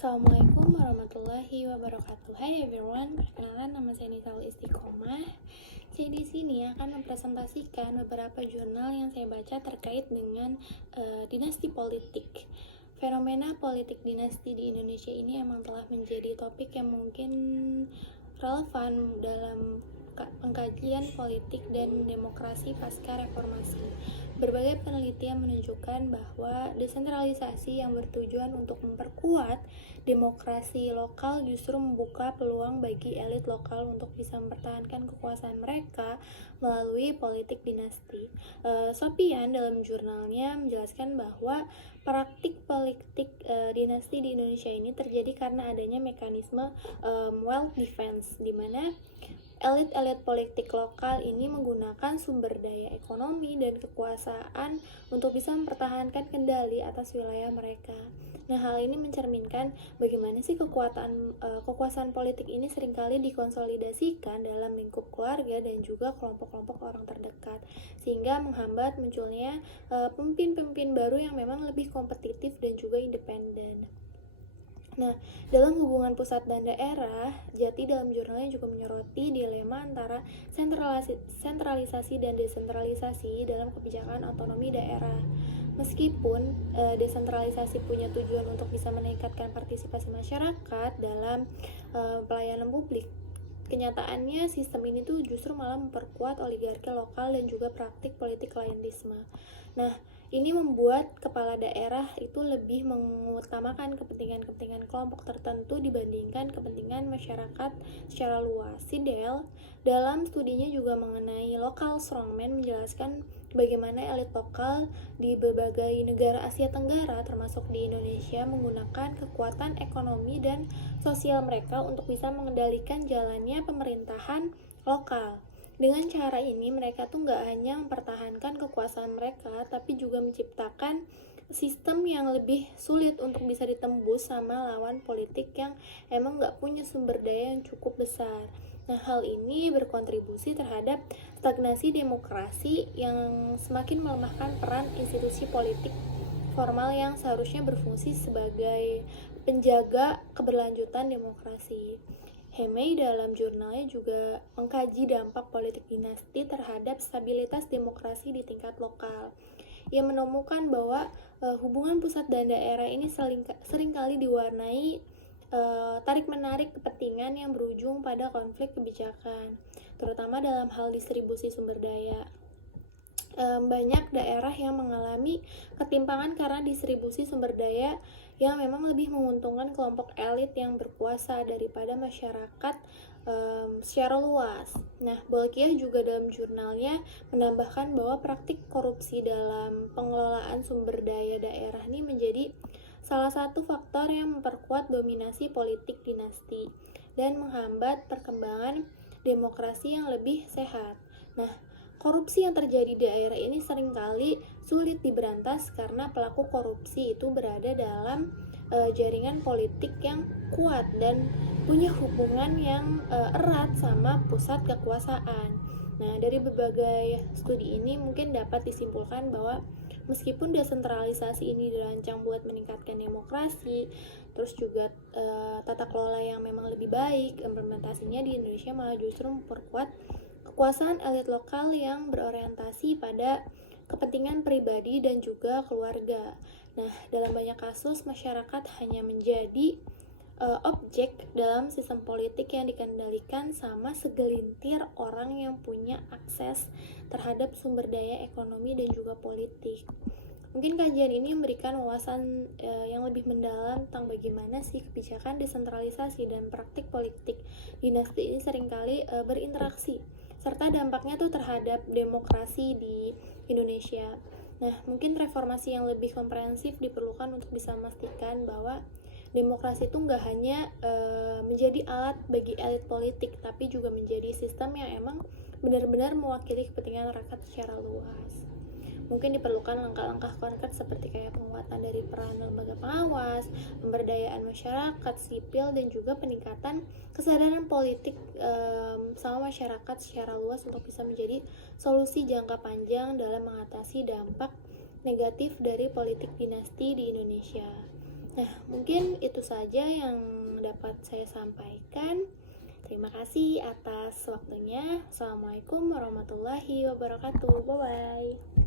Assalamualaikum warahmatullahi wabarakatuh. Hai everyone, perkenalkan nama saya Nisaul Istiqomah. Saya di sini akan mempresentasikan beberapa jurnal yang saya baca terkait dengan dinasti politik. Fenomena politik dinasti di Indonesia ini emang telah menjadi topik yang mungkin relevan dalam pengkajian politik dan demokrasi pasca reformasi. Berbagai penelitian menunjukkan bahwa desentralisasi yang bertujuan untuk memperkuat demokrasi lokal justru membuka peluang bagi elit lokal untuk bisa mempertahankan kekuasaan mereka melalui politik dinasti. Sopian dalam jurnalnya menjelaskan bahwa praktik politik dinasti di Indonesia ini terjadi karena adanya mekanisme wealth defense, di mana elit-elit politik lokal ini menggunakan sumber daya ekonomi dan kekuasaan untuk bisa mempertahankan kendali atas wilayah mereka. Nah, hal ini mencerminkan bagaimana sih kekuasaan politik ini seringkali dikonsolidasikan dalam lingkup keluarga dan juga kelompok-kelompok orang terdekat, sehingga menghambat munculnya pemimpin-pemimpin baru yang memang lebih kompetitif dan juga independen. Nah, dalam hubungan pusat dan daerah, Jati dalam jurnalnya juga menyoroti dilema antara sentralisasi dan desentralisasi dalam kebijakan otonomi daerah. Meskipun desentralisasi punya tujuan untuk bisa meningkatkan partisipasi masyarakat dalam pelayanan publik, kenyataannya sistem ini tuh justru malah memperkuat oligarki lokal dan juga praktik politik klientelisme. Nah, ini membuat kepala daerah itu lebih mengutamakan kepentingan-kepentingan kelompok tertentu dibandingkan kepentingan masyarakat secara luas. Sidel dalam studinya juga mengenai local strongman menjelaskan bagaimana elit lokal di berbagai negara Asia Tenggara termasuk di Indonesia menggunakan kekuatan ekonomi dan sosial mereka untuk bisa mengendalikan jalannya pemerintahan lokal. Dengan cara ini mereka tuh nggak hanya mempertahankan kekuasaan mereka, tapi juga menciptakan sistem yang lebih sulit untuk bisa ditembus sama lawan politik yang emang nggak punya sumber daya yang cukup besar. Nah, hal ini berkontribusi terhadap stagnasi demokrasi yang semakin melemahkan peran institusi politik formal yang seharusnya berfungsi sebagai penjaga keberlanjutan demokrasi. Hemei dalam jurnalnya juga mengkaji dampak politik dinasti terhadap stabilitas demokrasi di tingkat lokal. Ia menemukan bahwa hubungan pusat dan daerah ini seringkali diwarnai tarik-menarik kepentingan yang berujung pada konflik kebijakan, terutama dalam hal distribusi sumber daya. Banyak daerah yang mengalami ketimpangan karena distribusi sumber daya yang memang lebih menguntungkan kelompok elit yang berkuasa daripada masyarakat secara luas. Nah, Bolkiah juga dalam jurnalnya menambahkan bahwa praktik korupsi dalam pengelolaan sumber daya daerah ini menjadi salah satu faktor yang memperkuat dominasi politik dinasti dan menghambat perkembangan demokrasi yang lebih sehat. Nah, korupsi yang terjadi di daerah ini seringkali sulit diberantas karena pelaku korupsi itu berada dalam jaringan politik yang kuat dan punya hubungan yang erat sama pusat kekuasaan. Nah, dari berbagai studi ini mungkin dapat disimpulkan bahwa meskipun desentralisasi ini dirancang buat meningkatkan demokrasi, terus juga tata kelola yang memang lebih baik, implementasinya di Indonesia malah justru memperkuat kekuasaan elit lokal yang berorientasi pada kepentingan pribadi dan juga keluarga. Nah, dalam banyak kasus masyarakat hanya menjadi objek dalam sistem politik yang dikendalikan sama segelintir orang yang punya akses terhadap sumber daya ekonomi dan juga politik. Mungkin kajian ini memberikan wawasan yang lebih mendalam tentang bagaimana sih kebijakan desentralisasi dan praktik politik dinasti ini seringkali berinteraksi, serta dampaknya tuh terhadap demokrasi di Indonesia. Nah, mungkin reformasi yang lebih komprehensif diperlukan untuk bisa memastikan bahwa demokrasi itu nggak hanya menjadi alat bagi elit politik, tapi juga menjadi sistem yang emang benar-benar mewakili kepentingan rakyat secara luas. Mungkin diperlukan langkah-langkah konkret seperti kayak penguatan dari peran lembaga pengawas, pemberdayaan masyarakat sipil, dan juga peningkatan kesadaran politik sama masyarakat secara luas untuk bisa menjadi solusi jangka panjang dalam mengatasi dampak negatif dari politik dinasti di Indonesia. Nah, mungkin itu saja yang dapat saya sampaikan. Terima kasih atas waktunya. Assalamualaikum warahmatullahi wabarakatuh. Bye bye.